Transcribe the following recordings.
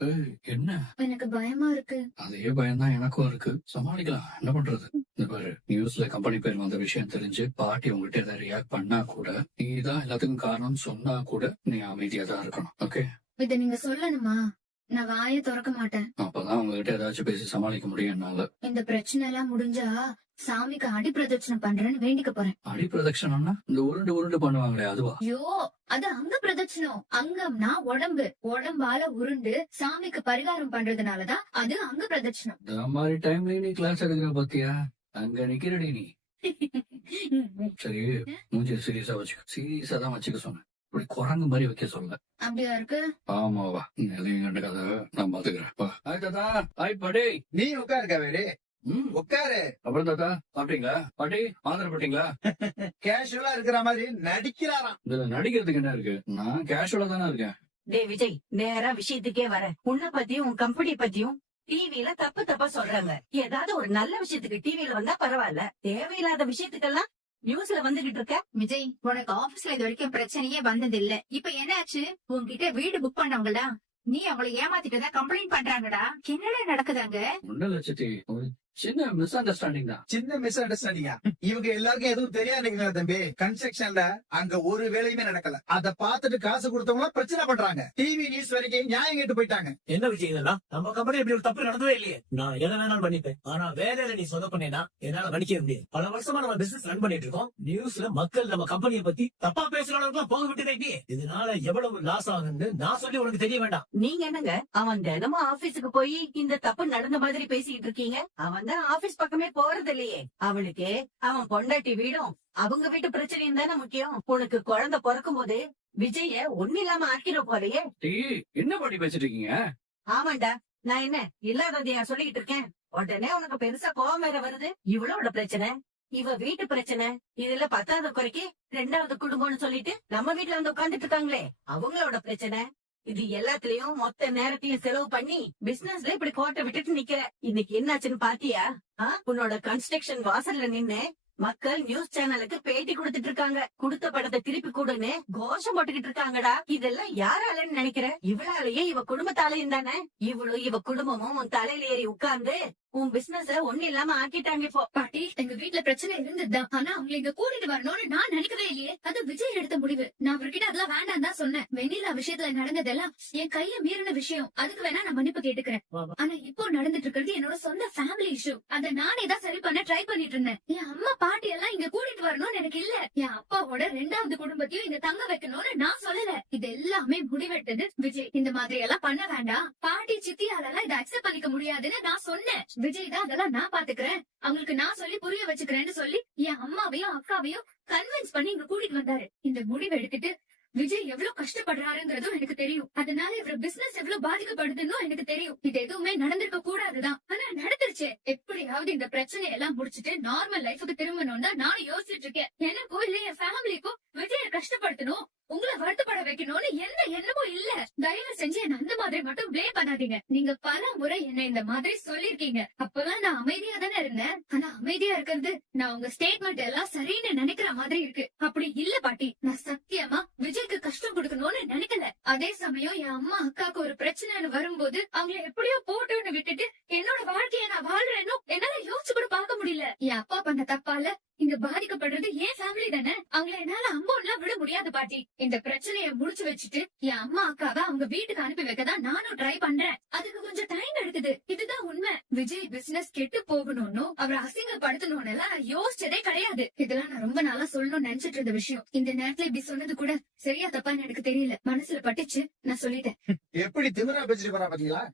ஏய், என்ன? எனக்கு பயமா இருக்கு. அதே பயம்தான் எனக்கும் இருக்கு. சமாளிக்கலாம். என்ன பண்றது? இந்த பாரு, நியூஸ்ல கம்பெனி பேர் வந்த விஷயம் தெரிஞ்சு பாட்டி உங்ககிட்ட ஏதாவது ரியாக்ட் பண்ணா கூட, நீதான் எல்லாத்துக்கும் காரணம் சொன்னா கூட நீ அமைதியா தான் இருக்கணும். ஓகே? இத நீங்க சொல்லணுமா? நான் வாயை திறக்க மாட்டேன். அப்பதான் உங்ககிட்ட ஏதாச்சும் பேசி சமாளிக்க முடியும் என்னால. இந்த பிரச்சனை எல்லாம் முடிஞ்சா சாமிக்கு அடி பிரதட்சணம் பண்றேன்னு வேண்டிக்க போறேன். அடி பிரதட்சணம்னா இந்த உருண்டு உருண்டு பண்ணுவாங்களே அதுவா? ஐயோ, அது அங்க பிரதட்சணம். அங்கம்னா உடம்பு. உடம்பால உருண்டு சாமிக்கு பரிகாரம் பண்றதுனாலதான் அது அங்க பிரதட்சணம். இந்த மாதிரி டைம்ல நீ கிளாஸ் எடுக்கிற பாத்தியா? அங்க நிக்கிறடி நீ. சரி, மூஞ்சி சீரியஸா வச்சுக்க. சீரியஸா தான் வச்சுக்க சொன்னேன். இப்படி குரங்கு மாதிரி வைக்க சொல்ல. அப்படியா இருக்கு? ஆமாவா, எதையும் கண்டுக்காத, நான் பாத்துக்கிறேன். ஆய் தாத்தா, ஆய் பாட்டி. நீ உட்காரு காவேரி, உட்காரு. அப்புறம் தாத்தா சாப்பிட்டீங்களா? பாட்டி மாத்திரை போட்டீங்களா? கேஷுவலா இருக்கிற மாதிரி நடிக்கிறாராம். இதுல நடிக்கிறதுக்கு என்ன இருக்கு? நான் கேஷுவலா தானே இருக்கேன். டே விஜய், நேரா விஷயத்துக்கே வர. உன்னை பத்தியும் உன் கம்பெனி பத்தியும் டிவில தப்பு தப்பா சொல்றாங்க. ஏதாவது ஒரு நல்ல விஷயத்துக்கு டிவில வந்தா பரவாயில்ல, தேவையில்லாத விஷயத்துக்கெல்லாம் நியூஸ்ல வந்துகிட்டு இருக்க. விஜய், உனக்கு ஆபீஸ்ல இது வரைக்கும் பிரச்சனையே வந்தது இல்ல. இப்ப என்னாச்சு? உன்கிட்ட வீடு புக் பண்ணவங்களா நீ அவங்களை ஏமாத்திட்டதா கம்ப்ளைண்ட் பண்றாங்கடா. என்னடா நடக்குதாங்க? ஒண்ணு லட்சத்தி ஒரு சின்ன மிஸ் அண்டர்ஸ்டாண்டிங் தான். சின்ன மிஸ் அண்டர்ஸ்டாண்டிங்கா? இவங்க எல்லாருக்கும் எதுவும் தெரியாதுங்களா தம்பி? கன்ஸ்ட்ரக்ஷன்ல அங்க ஒரு வேலையுமே நடக்கல. அத பாத்துட்டு காசு கொடுத்தவங்க பிரச்சனை பண்றாங்க. டிவி நியூஸ் வரைக்கும் நியாயம் கேட்டு போயிட்டாங்க. என்ன விஷயம் இதெல்லாம்? நம்ம கம்பெனி இப்படி ஒரு தப்பு நடந்தவே இல்லையே. நான் எதை வேணாலும் பண்ணிப்பேன், ஆனா வேலையில நீ சொத பண்ணேன்னா என்னால மன்னிக்க முடியாது. பல வருஷமா நம்ம பிசினஸ் ரன் பண்ணிட்டு இருக்கோம். நியூஸ்ல மக்கள் நம்ம கம்பெனியை பத்தி தப்பா பேசுற அளவுக்கு போக விட்டுதே. இதனால எவ்வளவு லாஸ் ஆகுன்னு நான் சொல்லி உனக்கு தெரிய வேண்டாம். நீங்க என்னங்க, அவன் தினமும் ஆபீஸுக்கு போய் இந்த தப்பு நடந்த மாதிரி பேசிட்டு இருக்கீங்க. அவன் தான் ஆபீஸ் பக்கமே போறது இல்லையே. அவளுக்கு அவன் பொண்டாட்டி வீடும் அவங்க வீட்டு பிரச்சனையும் தானே முக்கியம். உனக்கு குழந்தை பிறக்கும் போது விஜய ஒண்ணு இல்லாம ஆக்கிட போறையே. என்ன பாட்டி பேசிட்டு இருக்கீங்க? ஆமாண்டா, நான் என்ன இல்லாததையா சொல்லிட்டு இருக்கேன். உடனே உனக்கு பெருசா கோவம் வேற வருது. இவளோட பிரச்சனை, இவ வீட்டு பிரச்சனை, இதுல 10வது குறைக்கு 2வது குடும்பம்னு சொல்லிட்டு நம்ம வீட்டுல வந்து உட்கார்ந்துட்டு இருக்காங்களே, அவங்களோட பிரச்சனை. இது எல்லாத்துலயும் மொத்த நேரத்தையும் செலவு பண்ணி பிசினஸ்ல இப்படி கோட்டை விட்டுட்டு நிக்கிற. இன்னைக்கு என்னாச்சுன்னு பாத்தியா? உன்னோட கன்ஸ்ட்ரக்ஷன் வாசல்ல நின்னு மக்கள் நியூஸ் சேனலுக்கு பேட்டி கொடுத்துட்டு இருக்காங்க. கொடுத்த படத்தை திருப்பி கொடுன்னு கோஷம் போட்டுக்கிட்டு இருக்காங்கடா. இதெல்லாம் யாராலன்னு நினைக்கிற? இவளாலேயே இவ குடும்பத்தாலையும் தானே. இவளும் இவ குடும்பமும் உன் தலையில ஏறி உட்கார்ந்து உன் பிசினஸ் ஒண்ணு இல்லாம ஆக்கிட்டாங்க. இப்போ பாட்டி, எங்க வீட்ல பிரச்சனை இருந்ததுதான். ஆனா அவங்களை இங்க கூட்டிட்டு வரணும்னு நான் நினைக்கவே இல்லையே. அது விஜய் எடுத்த முடிவு. நான் அவர்கிட்ட அதெல்லாம் வேண்டாம் தான் சொன்னேன். வெண்ணிலா விஷயத்துல நடந்ததெல்லாம் என் கையில மீறின விஷயம். அதுக்கு வேணா நான் மன்னிப்பு கேட்டுக்கிறேன். ஆனா இப்போ நடந்துட்டு இருக்கிறது என்னோட சொந்த ஃபேமிலி இஷ்யூ. அத நானே தான் சரி பண்ண ட்ரை பண்ணிட்டு இருந்தேன். என் அம்மா பாட்டி எல்லாம் இங்க கூட்டிட்டு வரணும்னு எனக்கு இல்ல. என் அப்பாவோட 2வது குடும்பத்தையும் இங்க தங்க வைக்கணும்னு நான் சொல்லல. இது எல்லாமே முடிவெட்டது விஜய். இந்த மாதிரி எல்லாம் பண்ண வேண்டாம், பாட்டி சித்தியாலெல்லாம் இதை அக்செப்ட் பண்ணிக்க முடியாதுன்னு நான் சொன்னேன். விஜய் தான் அதெல்லாம் நான் பாத்துக்கிறேன், அவங்களுக்கு நான் சொல்லி புரிய வச்சுக்கிறேன்னு சொல்லி என் அம்மாவையும் அக்காவையும் கன்வின்ஸ் பண்ணி இங்க கூட்டிட்டு வந்தாரு. இந்த முடிவு எடுத்துட்டு விஜய் எவ்வளவு கஷ்டப்படுறாருங்கிறதும் எனக்கு தெரியும். அதனால இவர பிசினஸ் எவ்வளவு பாதிக்கப்படுதுன்னு எனக்கு தெரியும். இது எதுவுமே நடந்திருக்க கூடாதுதான், ஆனா நடந்துருச்சு. எப்படியாவது இந்த பிரச்சனை எல்லாம் முடிச்சிட்டு நார்மல் லைஃபுக்கு திரும்பணும்னு தான் நானும் யோசிச்சுட்டு இருக்கேன். எனக்கும் இல்ல என் ஃபேமிலிக்கும் விஜய கஷ்டப்படுத்தணும், உங்களை வருத்தப்பட வைக்கணும்னு எந்த எண்ணமும் இல்ல. தயவு செஞ்சு என்ன அந்த மாதிரி மட்டும் ப்ளேம் பண்ணாதீங்க. நீங்க பல முறை என்ன இந்த மாதிரி சொல்லிருக்கீங்க. அப்பெல்லாம் நான் அமைதியா தானே இருந்தேன். ஆனா அமைதியா இருக்கிறது நான் உங்க ஸ்டேட்மெண்ட் எல்லாம் சரின்னு நினைக்கிற மாதிரி இருக்கு. அப்படி இல்ல பாட்டி. நான் சத்தியமா விஜய்க்கு கஷ்டம் கொடுக்கணும்னு நினைக்கல. அதே சமயம் என் அம்மா அக்காவுக்கு ஒரு பிரச்சனைன்னு வரும்போது அவங்களை எப்படியோ போட்டுன்னு விட்டுட்டு என்னோட வாழ்க்கைய நான் வாழ்றேன்னு என்னால யோசிச்சு கூட பார்க்க முடியல. என் அப்பா பண்ண தப்பால இங்க பாதிக்கப்படுறது ஏன் ஃபேமிலி தானே. அவங்களை என்னால அம்போன்லாம் விட முடியாது பாட்டி. இந்த பிரச்சனைய முடிச்சு வச்சுட்டு என் அம்மா அக்காவை அவங்க வீட்டுக்கு அனுப்பி வைக்கதான் நானும் ட்ரை பண்றேன். அதுக்கு கொஞ்சம் டைம் எடுக்குது, இதுதான் உண்மை. விஜய் பிசினஸ் கெட்டு போகணும்னு அவரை அசிங்கப்படுத்தணும்னு எல்லாம் நான் யோசிச்சதே கிடையாது. இதெல்லாம் நான் ரொம்ப நாளா சொல்லணும்னு நினைச்சிட்டு இருந்த விஷயம். இந்த நேரத்துல இப்படி சொன்னது கூட சரியா தப்பான்னு எனக்கு தெரியல. மனசுல பட்டுச்சு, நான் சொல்லிட்டேன். எப்படி திமிரா பேசிட்டு போறா பாத்தீங்களா?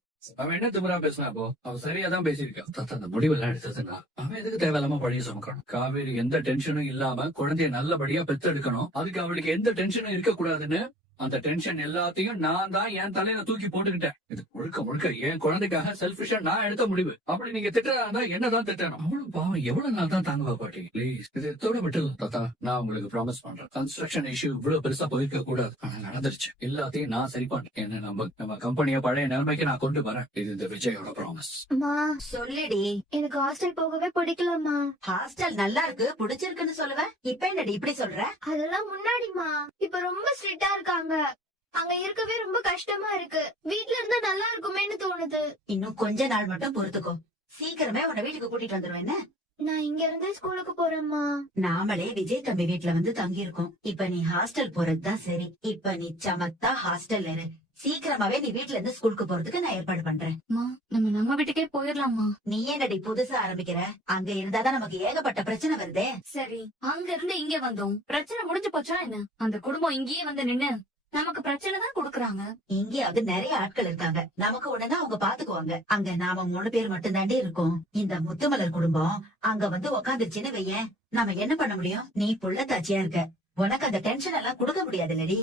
அவன் என்ன திமிரா பேசினா? அப்போ அவன் சரியாதான் பேசியிருக்கான். தாத்தா, அந்த முடிவெல்லாம் எடுத்ததுன்னா அவன் எதுக்கு தேவையில்லாம பழிய சுமக்கணும்? காவேரி எந்த டென்ஷனும் இல்லாம குழந்தைய நல்லபடியா பெத்தெடுக்கணும். அதுக்கு அவளுக்கு எந்த டென்ஷனும் இருக்க கூடாதுன்னு அந்த டென்ஷன் எல்லாத்தையும் நான் தான் என் தலையில தூக்கி போட்டுக்கிட்டேன். இது முழுக்க முழுக்க என் குழந்தைக்காக செல்ஃபிஷா நான் எடுத்த முடிவு. அப்படி நீங்க திட்டா என்னதான் திட்டணும்? அவளும் பாவம் எவ்வளவு நாள் தான் தாங்குவா பாட்டி. பிளீஸ் இது எத்தோட விட்டு தாத்தா, நான் உங்களுக்கு ப்ராமிஸ் பண்றேன். கன்ஸ்ட்ரக்ஷன் இஷ்யூ இவ்வளவு பெருசா போயிருக்க கூடாது, ஆனா நடந்துருச்சு. எல்லாத்தையும் நான் சரி பண்றேன். என்ன நம்ம கம்பெனிய பழைய நிலைமைக்கு நான் கொண்டு வரேன். இது இந்த விஜயோட ப்ராமிஸ். அம்மா, சொல்லுடி. எனக்கு ஹாஸ்டல் போகவே பிடிக்கலம்மா. ஹாஸ்டல் நல்லா இருக்கு, பிடிச்சிருக்குன்னு சொல்லுவேன். இப்ப என்னடி இப்படி சொல்ற? அதெல்லாம் முன்னாடிமா, இப்ப ரொம்ப ஸ்ட்ரிக்டா இருக்காங்க. அங்க இருக்கவே ரொம்ப கஷ்டமா இருக்கு. வீட்ல இருந்தா நல்லா இருக்குமேன்னு தோணுது. இன்னும் கொஞ்ச நாள் மட்டும் பொறுத்துக்கோ, சீக்கிரமே உன்னை வீட்டுக்கு கூட்டிட்டு வந்துருவேன் என்ன? நான் இங்க இருந்து ஸ்கூலுக்கு போறேம்மா. நாமளே விஜய் தம்பி வீட்ல வந்து தங்கி இருக்கோம். இப்ப நீ ஹாஸ்டல் போறதுதான் சரி. இப்ப நீ சமத்தா ஹாஸ்டல்ல இரு. சீக்கிரமாவே நீ வீட்ல இருந்து ஸ்கூலுக்கு போறதுக்கு நான் ஏற்பாடு பண்றேன். நம்ம வீட்டுக்கே போயிடலாமா? நீ என்னடி புதுசா ஆரம்பிக்கிற? அங்க இருந்தாதான் நமக்கு ஏகப்பட்ட பிரச்சனை வருதே. சரி, அங்க இருந்து இங்க வந்தோம், பிரச்சனை முடிஞ்சு போச்சா என்ன? அந்த குடும்பம் இங்கேயே வந்து நின்னு நமக்கு பிரச்சனை தான் கொடுக்கறாங்க. இங்கேயாவது நிறைய ஆட்கள் இருக்காங்க, நமக்கு ஒண்ணுன்னா அவங்க பாத்துக்குவாங்க. அங்க நாம 3 பேர் மட்டும் தாண்டி இருக்கோம். இந்த முத்துமலர் குடும்பம் அங்க வந்து உக்காந்துருச்சுன்னு வையேன், நாம என்ன பண்ண முடியும்? நீ புள்ளத்தாச்சியா இருக்க, உனக்கு அந்த டென்ஷன் எல்லாம் கொடுக்க முடியாது இல்லடி.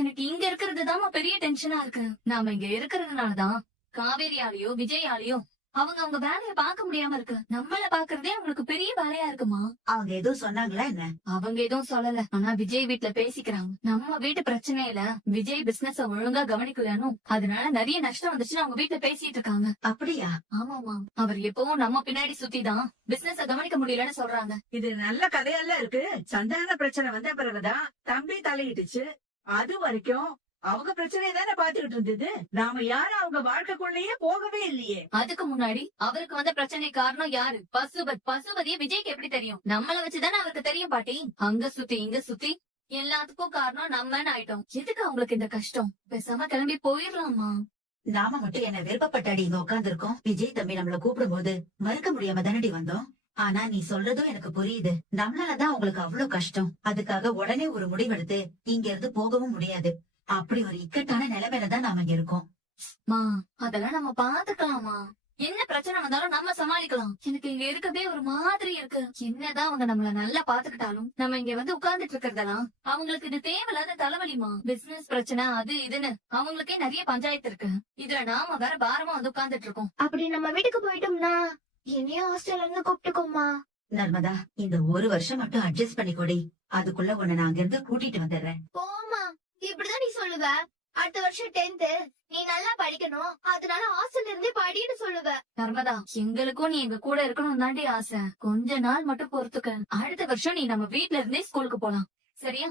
எனக்கு இங்க இருக்கிறது பெரிய டென்ஷனா இருக்கு. நாம இங்க இருக்கிறதுனாலதான் காவேரியாலயோ விஜயாலயோ அவங்க வேலைய பாக்க முடியாம இருக்கு. நம்மள பாக்குறதே அவங்களுக்கு பெரிய வேலையா இருக்குமா? அவங்க எதுவும் சொன்னாங்களா என்ன? அவங்க எதுவும் சொல்லல, ஆனா விஜய் வீட்ல பேசிக்கிறாங்க. நம்ம வீட்டு பிரச்சனையில விஜய் பிசினஸ் ஒழுங்கா கவனிக்கலன்னு, அதனால நிறைய நஷ்டம் வந்துச்சுன்னு அவங்க வீட்ல பேசிட்டு இருக்காங்க. அப்படியா? ஆமாமா, அவர் எப்பவும் நம்ம பின்னாடி சுத்திதான் பிசினஸ் கவனிக்க முடியலன்னு சொல்றாங்க. இது நல்ல கதையெல்லாம் இருக்கு. சந்தான பிரச்சனை வந்த பிறகுதான் தம்பி தலையிட்டுச்சு. அது வரைக்கும் அவங்க பிரச்சனையை தானே பாத்துக்கிட்டு இருந்தது. நாம யாரும் அவங்க வாழ்க்கைக்குள்ளேயே போகவே இல்லையே. அதுக்கு முன்னாடி அவருக்கு வந்த பிரச்சனை காரணம் யாரு? பசுபதியை விஜய்க்கு எப்படி தெரியும்? நம்மள வச்சுதானே அவருக்கு தெரியும் பாட்டி. அங்க சுத்தி இங்க சுத்தி எல்லாத்துக்கும் காரணம் நம்மன்னு ஆயிட்டோம். எதுக்கு அவங்களுக்கு இந்த கஷ்டம்? பேசாம கிளம்பி போயிடலாமா? நாம மட்டும் என்ன விருப்பப்பட்டாடி இங்க உட்காந்துருக்கோம். விஜய் தம்பி நம்மள கூப்பிடும் போது மறுக்க முடியாம தானடி வந்தோம். ஆனா நீ சொல்றதும் எனக்கு புரியுது. நம்மளாலதான் அவங்களுக்கு அவ்வளவு கஷ்டம். அதுக்காக உடனே ஒரு முடிவெடுத்து இங்க இருந்து போகவும் முடியாது. அப்படி ஒரு இக்கட்டான நிலைமையில தான் நாம இங்க இருக்கோம். அதெல்லாம் நம்ம பாத்துக்கலாமா? என்ன பிரச்சனை வந்தாலும் நம்ம சமாளிக்கலாம். எனக்கு இங்க இருக்கவே ஒரு மாதிரி இருக்கு. என்னதான் அவங்க நம்மள நல்லா பாத்துக்கிட்டாலும் நம்ம இங்க வந்து உட்கார்ந்துட்டு இருக்கிறதெல்லாம் அவங்களுக்கு இது தேவையில்லாத தலைவலிமா. பிசினஸ் பிரச்சனை அது இதுன்னு அவங்களுக்கே நிறைய பஞ்சாயத்து இருக்கு. இதுல நாம வேற பாரமா வந்து உட்கார்ந்துட்டு இருக்கோம். அப்படி நம்ம வீட்டுக்கு போயிட்டோம்னா என்னையும் ஹாஸ்டல்ல இருந்து கூப்பிட்டுக்கோமா. நர்மதா, இந்த ஒரு வருஷம் மட்டும் அட்ஜஸ்ட் பண்ணி கொடி. அதுக்குள்ள உன்னை நான் அங்க இருந்து கூட்டிட்டு வந்துடுறேன். போமா, இப்படிதான் நீ சொல்லுவ. அடுத்த வருஷம் 10th நீ நல்லா படிக்கணும், அதனால ஹாஸ்டல்ல இருந்தே படின்னு சொல்லுவ. நர்மதா, எங்களுக்கும் நீ எங்க கூட இருக்கணும் தாண்டி ஆசை. கொஞ்ச நாள் மட்டும் பொறுத்துக்க. அடுத்த வருஷம் நீ நம்ம வீட்ல இருந்தே ஸ்கூலுக்கு போலாம், சரியா?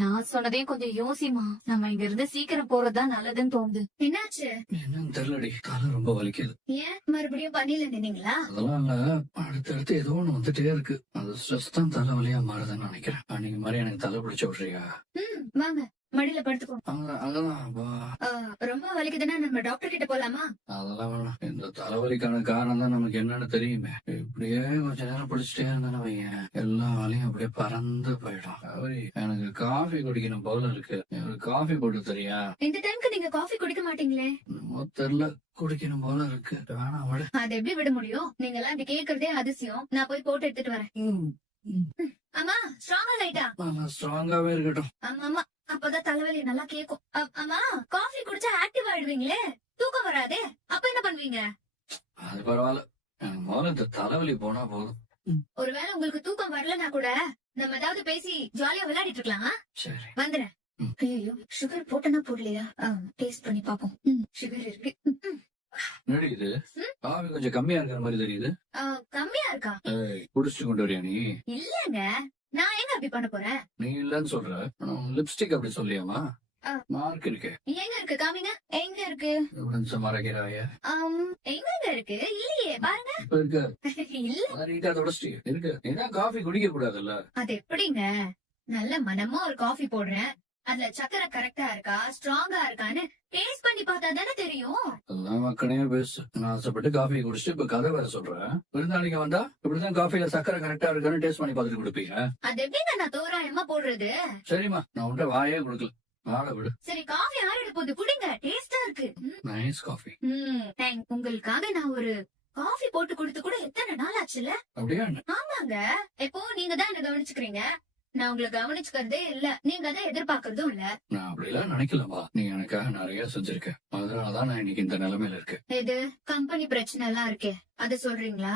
நான் சொன்னதையும் கொஞ்சம் யோசிமா. நம்ம இங்க இருந்து சீக்கிரம் போறதுதான் நல்லதுன்னு தோணுது. என்னாச்சு? என்னன்னு தெரியலடி, தலை ரொம்ப வலிக்குது. ஏன் மறுபடியும் பண்ணில நின்னீங்களா? அதெல்லாம் இல்ல, அடுத்தடுத்து ஏதோ ஒண்ணு வந்துட்டே இருக்கு. அது ஸ்ட்ரெஸ் தான் தலைவலியா மாறுதுன்னு நினைக்கிறேன். அன்னைக்கு மாதிரி எனக்கு தலை பிடிச்ச விடுறியா? வாங்க, மடியில படுத்துக்கோ. அங்கதான் வா. ரொம்ப வலிக்குதுன்னா நம்ம டாக்டர் கிட்ட போலாமா? அதெல்லாம் வேணாம். இந்த தலைவலிக்கான காரணம் தான் நமக்கு என்னன்னு தெரியுமே. இப்படியே கொஞ்ச நேரம் பிடிச்சிட்டே இருந்தானே வையன், எல்லா வேலையும் அப்படியே பறந்து போயிடும். எனக்கு காஃபி குடிக்கணும் போல இருக்கு. எனக்கு காஃபி போட்டு தெரியா? இந்த டைம்க்கு நீங்க காஃபி குடிக்க மாட்டீங்களே? தெரியல, குடிக்கணும் போல இருக்கு. வேணாம் விட. அது எப்படி விட முடியும்? நீங்க எல்லாம் இப்படி கேக்குறதே அதிசயம். நான் போய் போட்டு எடுத்துட்டு வரேன். அம்மா, ஸ்ட்ராங்கா லைட்டா? ஸ்ட்ராங்காவே இருக்கட்டும். ஆமா, அப்பதான் தலைவலி நல்லா கேக்கும். அம்மா, காஃபி குடிச்சா ஆக்டிவ் ஆயிடுவீங்களே, தூக்கம் வராதே, அப்ப என்ன பண்ணுவீங்க? அது பரவாயில்ல, எனக்கு முதல்ல இந்த தலைவலி போனா போதும். ஒருவேளை உங்களுக்கு தூக்கம் வரலன்னா கூட நம்ம ஏதாவது பேசி ஜாலியா விளையாடிட்டு இருக்கலாம். சரி, வந்துடுறேன். ஐயோ, சுகர் போட்டனா போடலையா? டேஸ்ட் பண்ணி பாப்போம். சுகர் இருக்கு. என்னடி இது, காஃபி கொஞ்சம் கம்மியா இருக்கிற மாதிரி தெரியுது. கம்மியா இருக்கா? குடிச்சு கொண்டு வரியா நீ? இல்லங்க, நான் எங்க அப்படி பண்ண போறேன்? நீ இல்லன்னு சொல்ற, லிப்ஸ்டிக் அப்படி சொல்லியாமா? மார்க் இருக்கு. எங்க இருக்கு? காமிங்க. எங்க இருக்கு? எவிடன்ஸ் மறைக்கிறாயா? எங்க இருக்கு? இல்லையே, பாருங்க. இப்ப இருக்கு. இல்ல, நீட்டா தொடச்சிட்டு இருக்கு. நீ காஃபி குடிக்க கூடாதுல்ல? அது எப்படிங்க? நல்ல மனமா ஒரு காஃபி போடுறேன், அதுல சக்கரை கரெக்டா இருக்கா, ஸ்ட்ராங்கா இருக்கான்னு டேஸ்ட் பண்ணி பார்த்தா தானே தெரியும். அதெல்லாம் மக்களையே பேசு. நான் ஆசைப்பட்டு காஃபி குடிச்சிட்டு இப்ப கதை வேற சொல்றேன். விருந்தாளிங்க வந்தா இப்படிதான் காஃபில சக்கரை கரெக்டா இருக்கான்னு டேஸ்ட் பண்ணி பார்த்துட்டு கொடுப்பீங்க. அது எப்படிங்க நான் தோராயமா போடுறது? சரிம்மா, நான் உன்ட்ட வாயே கொடுக்கல, வாழை விடு. சரி, காஃபி ஆறிட போகுது, குடிங்க, டேஸ்டா இருக்கு. Nice coffee. உங்களுக்காக நான் ஒரு காஃபி போட்டு கொடுத்து கூட எத்தனை நாள் ஆச்சுல? அப்படியா? ஆமாங்க, எப்போ நீங்க தான் என்ன கவனிச்சுக்கிறீங்க, நான் உங்களை கவனிச்சுக்கிறதே இல்ல, நீங்க அதை எதிர்பார்க்கறதும் இல்ல. நான் அப்படிலாம் நினைக்கலமா, நீ எனக்காக நிறைய செஞ்சிருக்க, அதனாலதான் நான் இன்னைக்கு இந்த நிலைமையில இருக்கேன். இது கம்பெனி பிரச்சனை எல்லாம் இருக்கே, அத சொல்றீங்களா?